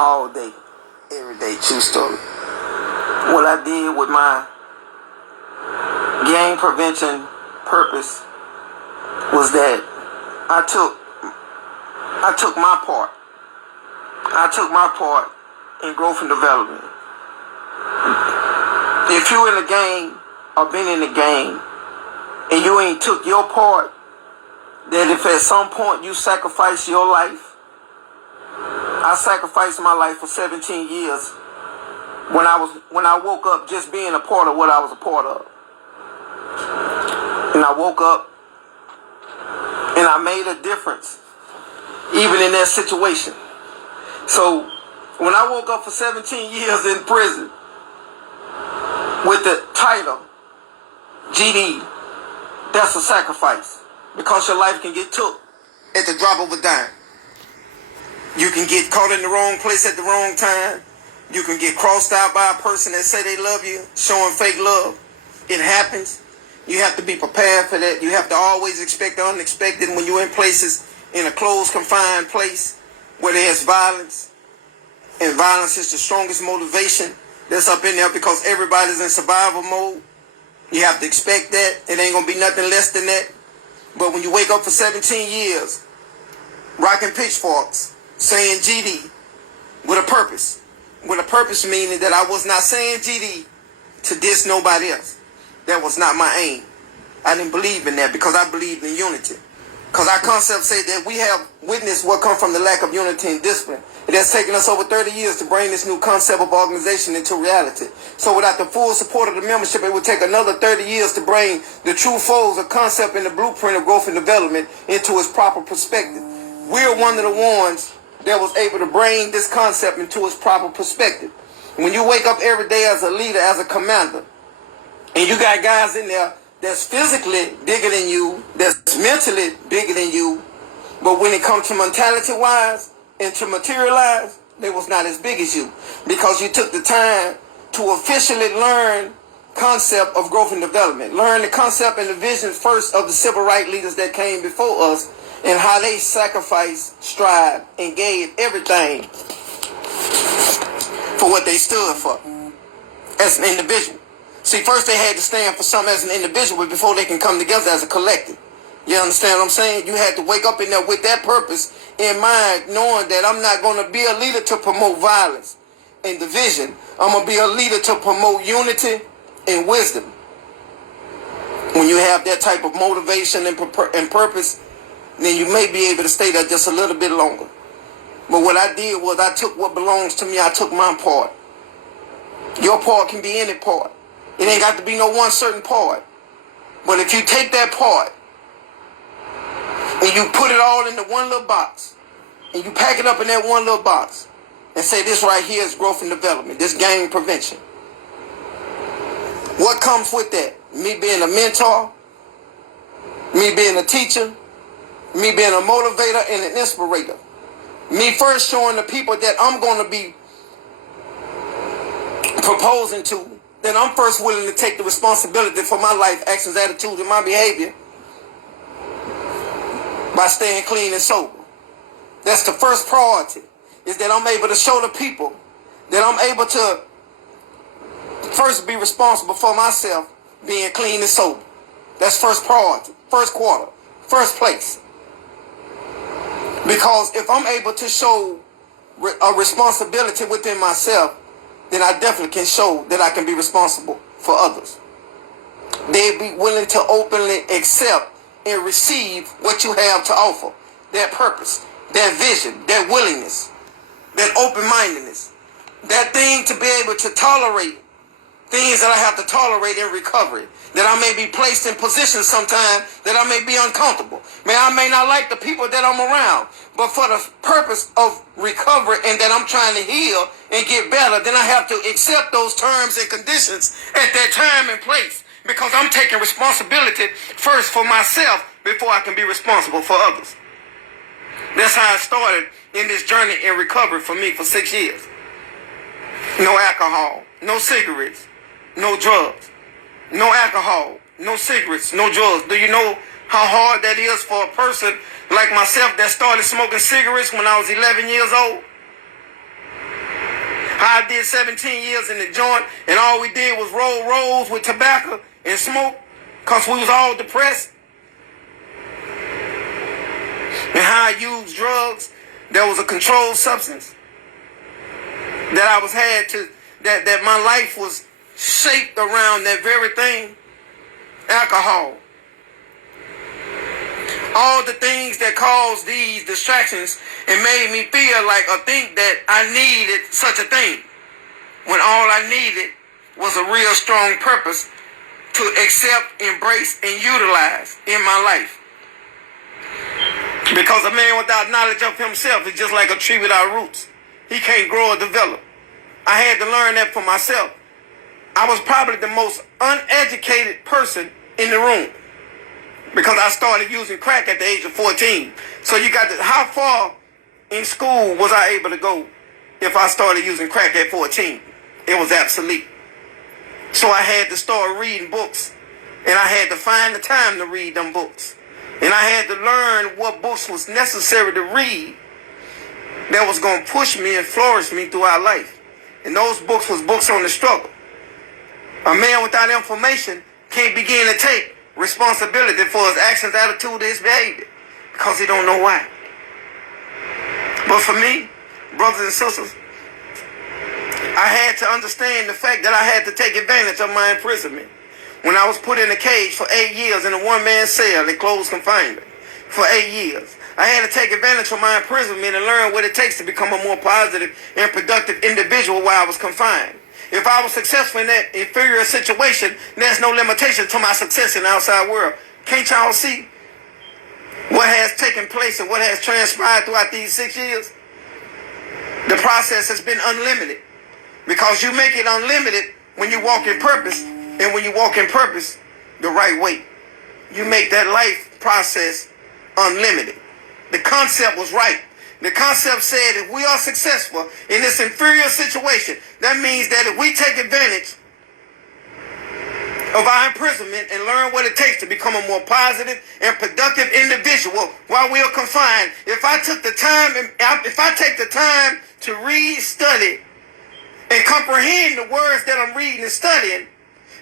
all day, every day. True story. What I did with my gang prevention purpose was that I took my part. I took my part in growth and development. If you in a gang or been in a gang and you ain't took your part, that if at some point you sacrifice your life, I sacrificed my life for 17 years when I woke up just being a part of what I was a part of. And I woke up and I made a difference even in that situation. So when I woke up for 17 years in prison with the title GD, that's a sacrifice, because your life can get took at the drop of a dime. You can get caught in the wrong place at the wrong time. You can get crossed out by a person that say they love you, showing fake love. It happens. You have to be prepared for that. You have to always expect the unexpected when you're in places, in a closed, confined place where there's violence. And violence is the strongest motivation that's up in there, because everybody's in survival mode. You have to expect that. It ain't going to be nothing less than that. But when you wake up for 17 years, rocking pitchforks, saying GD, with a purpose. With a purpose meaning that I was not saying GD to diss nobody else. That was not my aim. I didn't believe in that, because I believed in unity. Because our concept said that we have witnessed what comes from the lack of unity and discipline. It has taken us over 30 years to bring this new concept of organization into reality. So without the full support of the membership, it would take another 30 years to bring the true foes of concept and the blueprint of growth and development into its proper perspective. We're one of the ones that was able to bring this concept into its proper perspective. When you wake up every day as a leader, as a commander, and you got guys in there that's physically bigger than you, that's mentally bigger than you, but when it comes to mentality-wise and to materialize, they was not as big as you, because you took the time to officially learn concept of growth and development. Learn the concept and the vision first of the civil rights leaders that came before us, and how they sacrificed, strived, and gave everything for what they stood for as an individual. See, first they had to stand for something as an individual before they can come together as a collective. You understand what I'm saying? You had to wake up in there with that purpose in mind, knowing that I'm not going to be a leader to promote violence and division. I'm going to be a leader to promote unity and wisdom. When you have that type of motivation and purpose, then you may be able to stay there just a little bit longer. But what I did was I took what belongs to me. I took my part. Your part can be any part. It ain't got to be no one certain part. But if you take that part and you put it all into one little box, and you pack it up in that one little box, and say this right here is growth and development, this gang prevention. What comes with that? Me being a mentor, me being a teacher, me being a motivator and an inspirator. Me first showing the people that I'm going to be proposing to, that I'm first willing to take the responsibility for my life, actions, attitudes, and my behavior by staying clean and sober. That's the first priority, is that I'm able to show the people that I'm able to first be responsible for myself being clean and sober. That's first priority, first quarter, first place. Because if I'm able to show a responsibility within myself, then I definitely can show that I can be responsible for others. They'd be willing to openly accept and receive what you have to offer. That purpose, that vision, that willingness, that open-mindedness, that thing to be able to tolerate things that I have to tolerate in recovery, that I may be placed in positions sometimes that I may be uncomfortable. I may not like the people that I'm around, but for the purpose of recovery and that I'm trying to heal and get better, then I have to accept those terms and conditions at that time and place, because I'm taking responsibility first for myself before I can be responsible for others. That's how I started in this journey in recovery for me for 6 years. No alcohol, no cigarettes, no drugs. No alcohol, no cigarettes, no drugs. Do you know how hard that is for a person like myself that started smoking cigarettes when I was 11 years old? How I did 17 years in the joint, and all we did was roll rolls with tobacco and smoke because we was all depressed. And how I used drugs that was a controlled substance. That that my life was shaped around that very thing. Alcohol. All the things that caused these distractions and made me feel like or think that I needed such a thing, when all I needed was a real strong purpose to accept, embrace, and utilize in my life. Because a man without knowledge of himself is just like a tree without roots. He can't grow or develop. I had to learn that for myself. I was probably the most uneducated person in the room, because I started using crack at the age of 14. So you got to, how far in school was I able to go if I started using crack at 14? It was obsolete. So I had to start reading books, and I had to find the time to read them books. And I had to learn what books was necessary to read that was going to push me and flourish me throughout life. And those books was books on the struggle. A man without information can't begin to take responsibility for his actions, attitude, and his behavior, because he don't know why. But for me, brothers and sisters, I had to understand the fact that I had to take advantage of my imprisonment. When I was put in a cage for 8 years in a one-man cell in closed confinement for 8 years, I had to take advantage of my imprisonment and learn what it takes to become a more positive and productive individual while I was confined. If I was successful in that inferior situation, there's no limitation to my success in the outside world. Can't y'all see what has taken place and what has transpired throughout these 6 years? The process has been unlimited, because you make it unlimited when you walk in purpose, and when you walk in purpose the right way, you make that life process unlimited. The concept was right. The concept said if we are successful in this inferior situation, that means that if we take advantage of our imprisonment and learn what it takes to become a more positive and productive individual while we are confined, if I take the time to read, study, and comprehend the words that I'm reading and studying,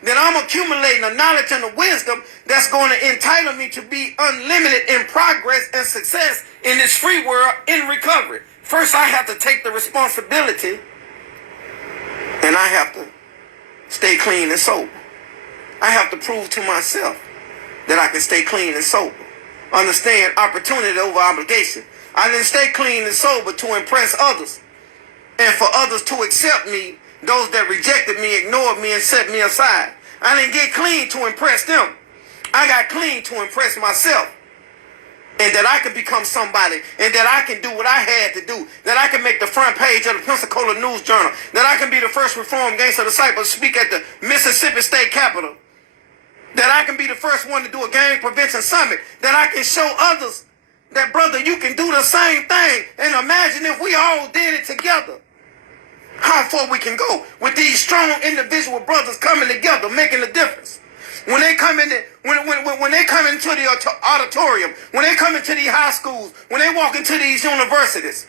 then I'm accumulating a knowledge and a wisdom that's going to entitle me to be unlimited in progress and success in this free world in recovery. First, I have to take the responsibility, and I have to stay clean and sober. I have to prove to myself that I can stay clean and sober. Understand opportunity over obligation. I didn't stay clean and sober to impress others and for others to accept me, those that rejected me, ignored me, and set me aside. I didn't get clean to impress them. I got clean to impress myself. And that I can become somebody, and that I can do what I had to do, that I can make the front page of the Pensacola News Journal, that I can be the first reformed gangster disciple to speak at the Mississippi State Capitol, that I can be the first one to do a gang prevention summit, that I can show others that, brother, you can do the same thing. And imagine if we all did it together, how far we can go with these strong individual brothers coming together, making a difference. When they come in, when they come into the auditorium, when they come into these high schools, when they walk into these universities,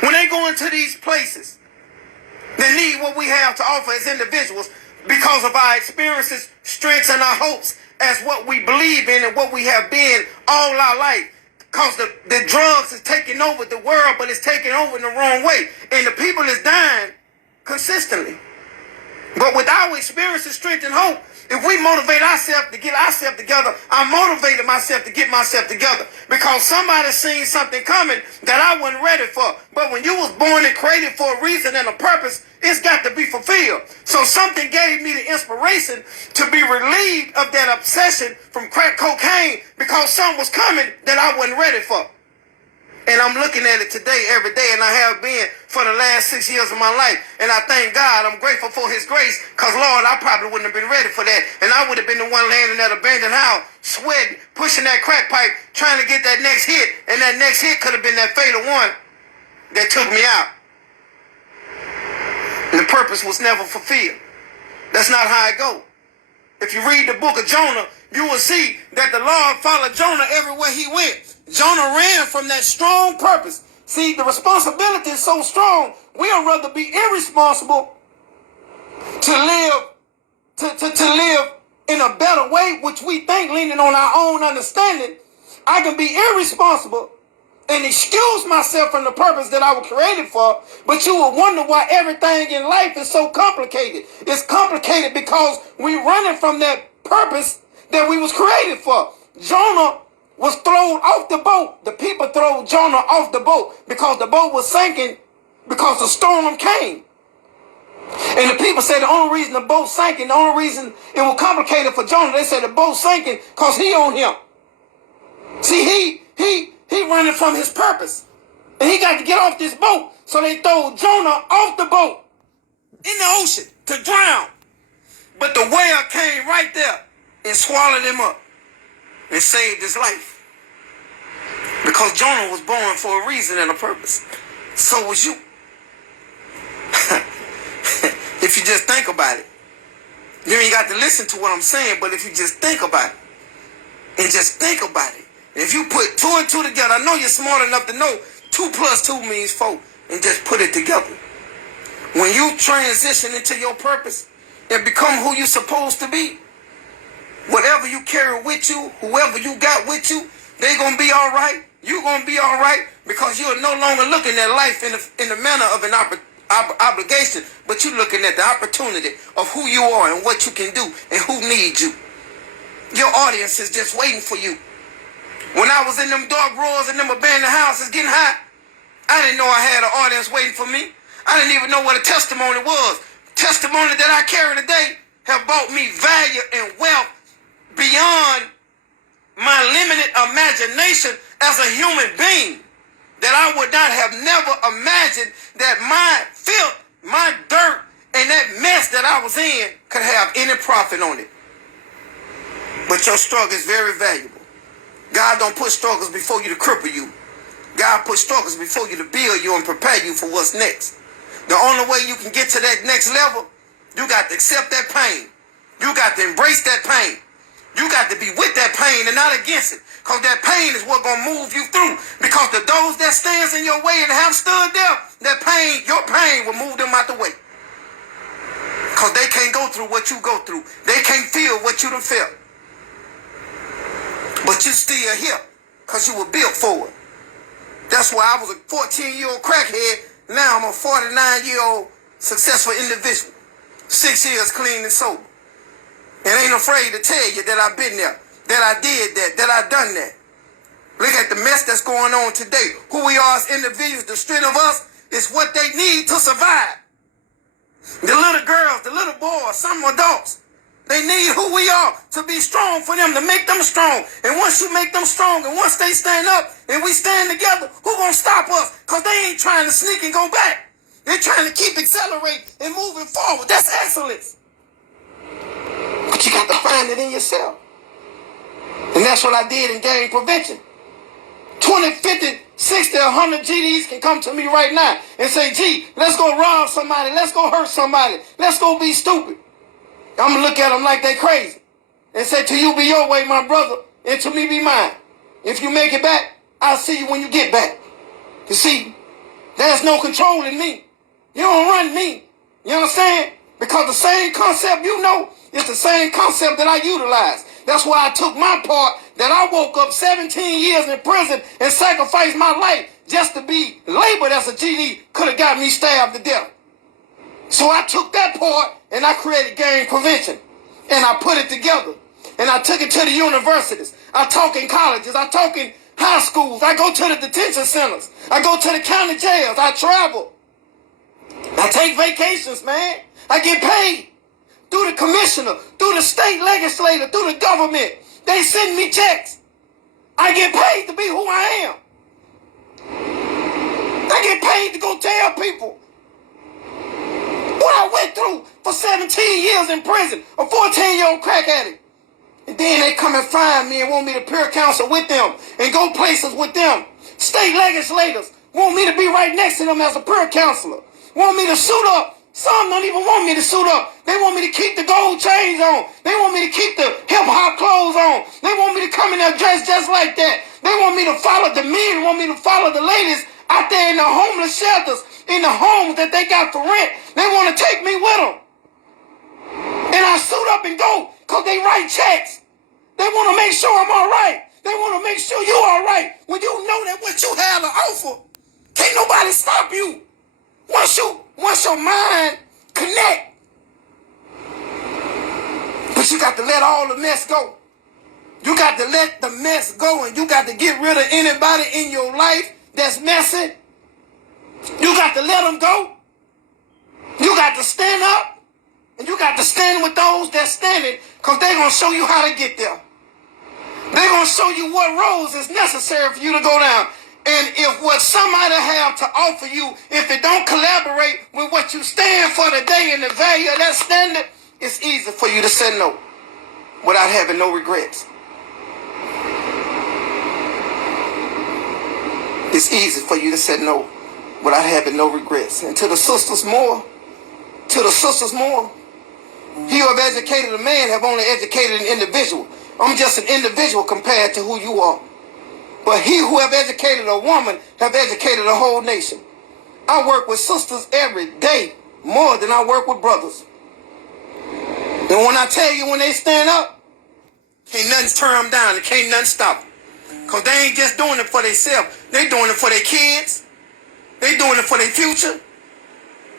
when they go into these places, they need what we have to offer as individuals because of our experiences, strengths, and our hopes as what we believe in and what we have been all our life. Because the drugs is taking over the world, but it's taking over in the wrong way. And the people is dying consistently. But with our experiences, strength, and hope, if we motivate ourselves to get ourselves together, I motivated myself to get myself together. Because somebody seen something coming that I wasn't ready for. But when you was born and created for a reason and a purpose, it's got to be fulfilled. So something gave me the inspiration to be relieved of that obsession from crack cocaine, because something was coming that I wasn't ready for. And I'm looking at it today, every day, and I have been for the last 6 years of my life. And I thank God, I'm grateful for his grace, because, Lord, I probably wouldn't have been ready for that. And I would have been the one laying in that abandoned house, sweating, pushing that crack pipe, trying to get that next hit. And that next hit could have been that fatal one that took me out. And the purpose was never fulfilled. That's not how it goes. If you read the book of Jonah, you will see that the Lord followed Jonah everywhere he went. Jonah ran from that strong purpose. See, the responsibility is so strong, we'll rather be irresponsible to live to live in a better way, which we think leaning on our own understanding. I can be irresponsible and excuse myself from the purpose that I was created for, but you will wonder why everything in life is so complicated. It's complicated because we're running from that purpose that we was created for. Jonah was thrown off the boat. The people threw Jonah off the boat because the boat was sinking because the storm came. And the people said the only reason the boat sank and the only reason it was complicated for Jonah, they said the boat sinking because he on him. See, he running from his purpose. And he got to get off this boat. So they threw Jonah off the boat in the ocean to drown. But the whale came right there and swallowed him up and saved his life. Because Jonah was born for a reason and a purpose. So was you. If you just think about it. You ain't got to listen to what I'm saying, but if you just think about it. And just think about it. If you put 2 and 2 together, I know you're smart enough to know 2 plus 2 means 4. And just put it together. When you transition into your purpose and become who you're supposed to be, whatever you carry with you, whoever you got with you, they going to be all right. You're going to be all right because you're no longer looking at life in the manner of an obligation, but you're looking at the opportunity of who you are and what you can do and who needs you. Your audience is just waiting for you. When I was in them dark roads and them abandoned houses getting hot, I didn't know I had an audience waiting for me. I didn't even know what a testimony was. Testimony that I carry today have brought me value and wealth beyond my limited imagination as a human being, that I would not have never imagined that my filth, my dirt, and that mess that I was in could have any profit on it. But your struggle is very valuable. God don't put struggles before you to cripple you. God put struggles before you to build you and prepare you for what's next. The only way you can get to that next level, you got to accept that pain. You got to embrace that pain. You got to be with that pain and not against it. Because that pain is what's going to move you through. Because those that stands in your way and have stood there, that pain, your pain will move them out the way. Because they can't go through what you go through. They can't feel what you done felt. But you still here because you were built for it. That's why I was a 14-year-old crackhead. Now I'm a 49-year-old successful individual. 6 years clean and sober. And ain't afraid to tell you that I've been there, that I did that I done that. Look at the mess that's going on today. Who we are as individuals, the strength of us is what they need to survive. The little girls, the little boys, some adults, they need who we are to be strong for them, to make them strong. And once you make them strong, and once they stand up and we stand together, who gonna stop us? Because they ain't trying to sneak and go back. They're trying to keep accelerating and moving forward. That's excellence. But you got to find it in yourself. And that's what I did in gang prevention. 20, 50, 60, 100 GDs can come to me right now and say, G, let's go rob somebody. Let's go hurt somebody. Let's go be stupid. I'm going to look at them like they crazy and say, to you be your way, my brother, and to me be mine. If you make it back, I'll see you when you get back. You see, there's no control in me. You don't run me. You understand? Because the same concept you know is the same concept that I utilize. That's why I took my part, that I woke up 17 years in prison and sacrificed my life just to be labeled as a GD could have got me stabbed to death. So I took that part and I created gang prevention. And I put it together. And I took it to the universities. I talk in colleges. I talk in high schools. I go to the detention centers. I go to the county jails. I travel. I take vacations, man. I get paid. Through the commissioner, through the state legislator, through the government. They send me checks. I get paid to be who I am. I get paid to go tell people what I went through for 17 years in prison, a 14-year-old crack addict. And then they come and find me and want me to peer counsel with them and go places with them. State legislators want me to be right next to them as a peer counselor. Want me to suit up. Some don't even want me to suit up. They want me to keep the gold chains on. They want me to keep the hip-hop clothes on. They want me to come in there dressed just like that. They want me to follow the men, want me to follow the ladies out there in the homeless shelters, in the homes that they got for rent. They want to take me with them. And I suit up and go because they write checks. They want to make sure I'm all right. They want to make sure you all right. When you know that what you have to offer, can't nobody stop you. Once your mind connect, but you got to let all the mess go. You got to let the mess go, and you got to get rid of anybody in your life that's messing. You got to let them go. You got to stand up, and you got to stand with those that's standing, because they're going to show you how to get there. They're going to show you what roads is necessary for you to go down. And if what somebody have to offer you, if it don't collaborate with what you stand for today and the value of that standard, it's easy for you to say no without having no regrets. It's easy for you to say no without having no regrets. And to the sisters more, he who have educated a man have only educated an individual. I'm just an individual compared to who you are. But he who have educated a woman have educated a whole nation. I work with sisters every day more than I work with brothers. And when I tell you, when they stand up, can't nothing turn them down. Can't nothing stop them. Because they ain't just doing it for themselves. They doing it for their kids. They doing it for their future.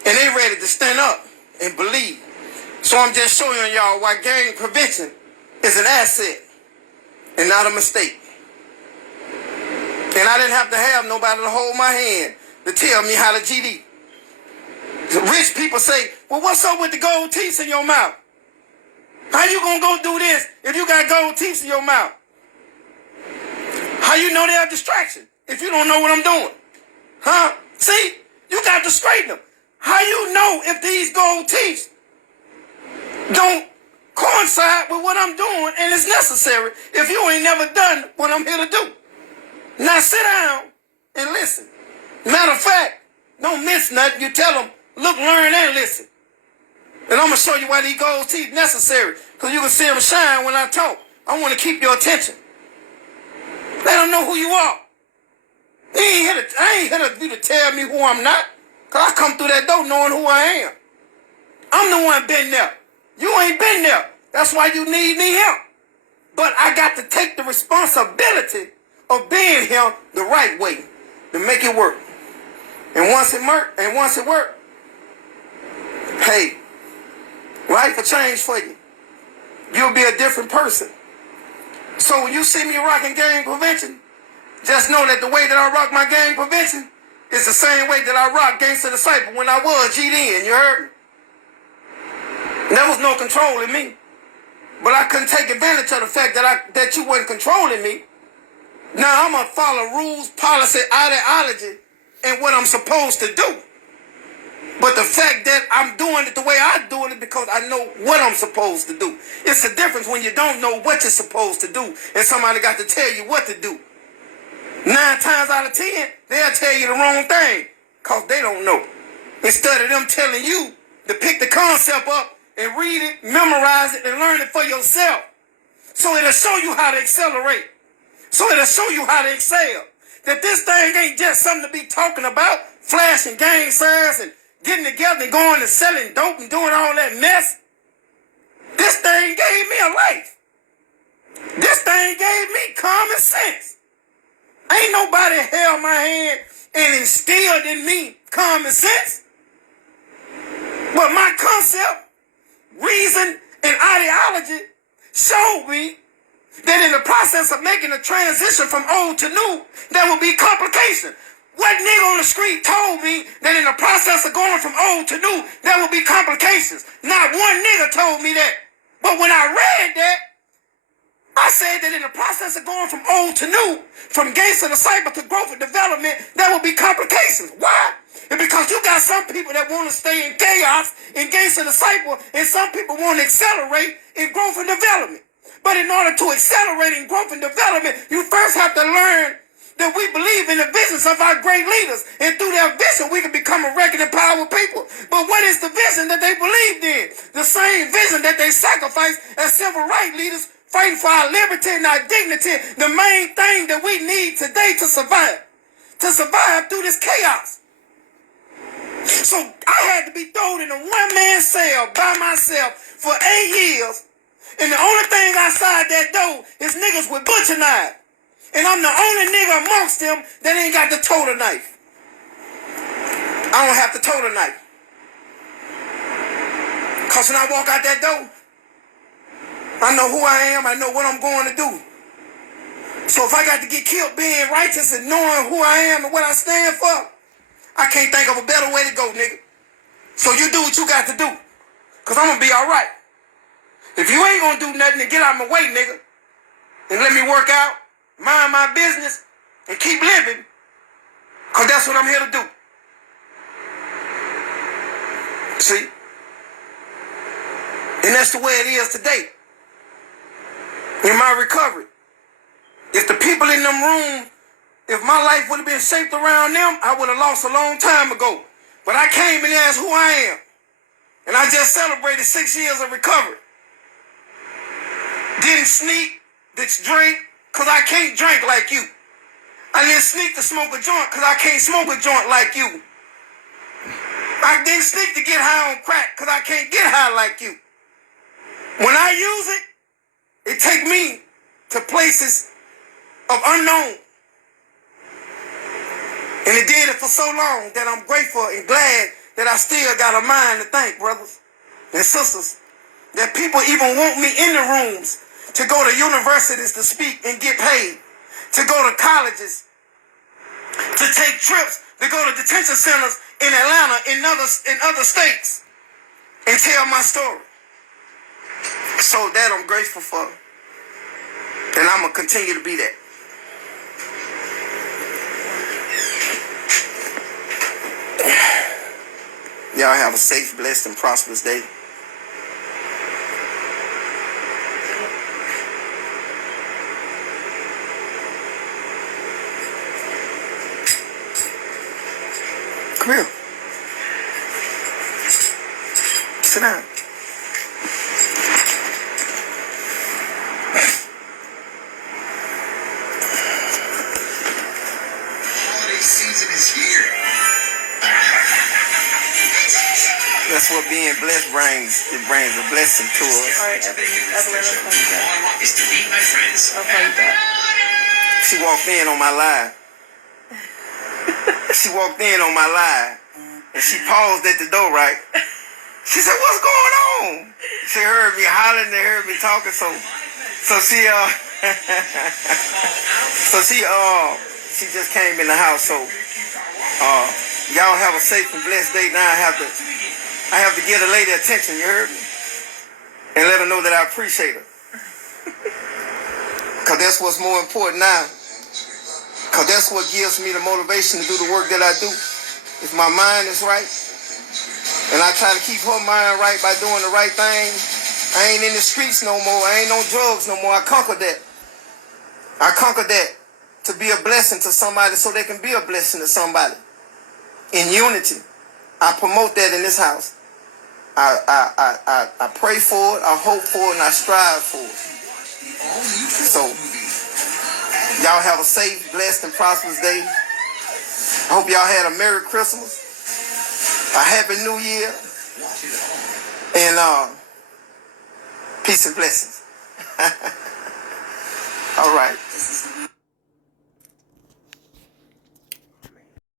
And they ready to stand up and believe. So I'm just showing y'all why gang prevention is an asset and not a mistake. And I didn't have to have nobody to hold my hand to tell me how to GD. The rich people say, well, what's up with the gold teeth in your mouth? How you gonna go do this if you got gold teeth in your mouth? How you know they're a distraction if you don't know what I'm doing? Huh? See, you got to straighten them. How you know if these gold teeth don't coincide with what I'm doing and it's necessary if you ain't never done what I'm here to do? Now sit down and listen. Matter of fact, don't miss nothing. You tell them, look, learn, and listen. And I'm going to show you why these gold teeth necessary. Because you can see them shine when I talk. I want to keep your attention. Let them know who you are. I ain't here to you to tell me who I'm not. Because I come through that door knowing who I am. I'm the one been there. You ain't been there. That's why you need me here. But I got to take the responsibility of being here the right way to make it work. And once it worked, hey, life will change for you. You'll be a different person. So when you see me rocking gang prevention, just know that the way that I rock my gang prevention is the same way that I rock Gangster Disciple when I was GD, and you heard me? There was no controlling me. But I couldn't take advantage of the fact that you wasn't controlling me. Now I'm going to follow rules, policy, ideology, and what I'm supposed to do. But the fact that I'm doing it the way I'm doing it because I know what I'm supposed to do. It's the difference when you don't know what you're supposed to do and somebody got to tell you what to do. 9 times out of 10, they'll tell you the wrong thing because they don't know. Instead of them telling you to pick the concept up and read it, memorize it, and learn it for yourself. So it'll show you how to accelerate. So it'll show you how to excel. That this thing ain't just something to be talking about, flashing gang signs and getting together and going and selling dope and doing all that mess. This thing gave me a life. This thing gave me common sense. Ain't nobody held my hand and instilled in me common sense. But my concept, reason, and ideology showed me that in the process of making a transition from old to new, there will be complications. What nigga on the street told me that in the process of going from old to new, there will be complications? Not one nigga told me that. But when I read that, I said that in the process of going from old to new, from Gangster Disciple to growth and development, there will be complications. Why? And because you got some people that want to stay in chaos in Gangster Disciple, and some people want to accelerate in growth and development. But in order to accelerate in growth and development, you first have to learn that we believe in the visions of our great leaders. And through their vision, we can become a reckoning power people. But what is the vision that they believed in? The same vision that they sacrificed as civil rights leaders, fighting for our liberty and our dignity, the main thing that we need today to survive. to survive through this chaos. So I had to be thrown in a one-man cell by myself for 8 years. And the only thing outside that door is niggas with butcher knives. And I'm the only nigga amongst them that ain't got the total knife. I don't have the total knife. Because when I walk out that door, I know who I am. I know what I'm going to do. So if I got to get killed being righteous and knowing who I am and what I stand for, I can't think of a better way to go, nigga. So you do what you got to do. Because I'm going to be all right. If you ain't going to do nothing, then get out of my way, nigga. And let me work out, mind my business, and keep living. Because that's what I'm here to do. See? And that's the way it is today. In my recovery. If the people in them rooms, if my life would have been shaped around them, I would have lost a long time ago. But I came and asked who I am. And I just celebrated 6 years of recovery. Didn't sneak, didn't drink, because I can't drink like you. I didn't sneak to smoke a joint, because I can't smoke a joint like you. I didn't sneak to get high on crack, because I can't get high like you. When I use it, it take me to places of unknown. And it did it for so long that I'm grateful and glad that I still got a mind to thank, brothers and sisters, that people even want me in the rooms to go to universities to speak and get paid, to go to colleges, to take trips, to go to detention centers in Atlanta, in other states, and tell my story. So that I'm grateful for, and I'm going to continue to be that. Y'all have a safe, blessed, and prosperous day. Come here. Sit down. Holiday season is here. That's what being blessed brings. It brings a blessing to us. All right, Evelyn, All I want is to meet my friends. I'll call you back. She walked in on my live. She walked in on my live. And she paused at the door, right? She said, "What's going on?" She heard me hollering and heard me talking, so she she just came in the house. So y'all have a safe and blessed day. Now I have to give the lady attention, you heard me? And let her know that I appreciate her. Because that's what's more important now. Because that's what gives me the motivation to do the work that I do. If my mind is right, and I try to keep her mind right by doing the right thing, I ain't in the streets no more. I ain't on drugs no more. I conquered that. I conquered that to be a blessing to somebody so they can be a blessing to somebody. In unity. I promote that in this house. I pray for it, I hope for it, and I strive for it. So, y'all have a safe, blessed, and prosperous day. I hope y'all had a Merry Christmas, a Happy New Year, and peace and blessings. All right.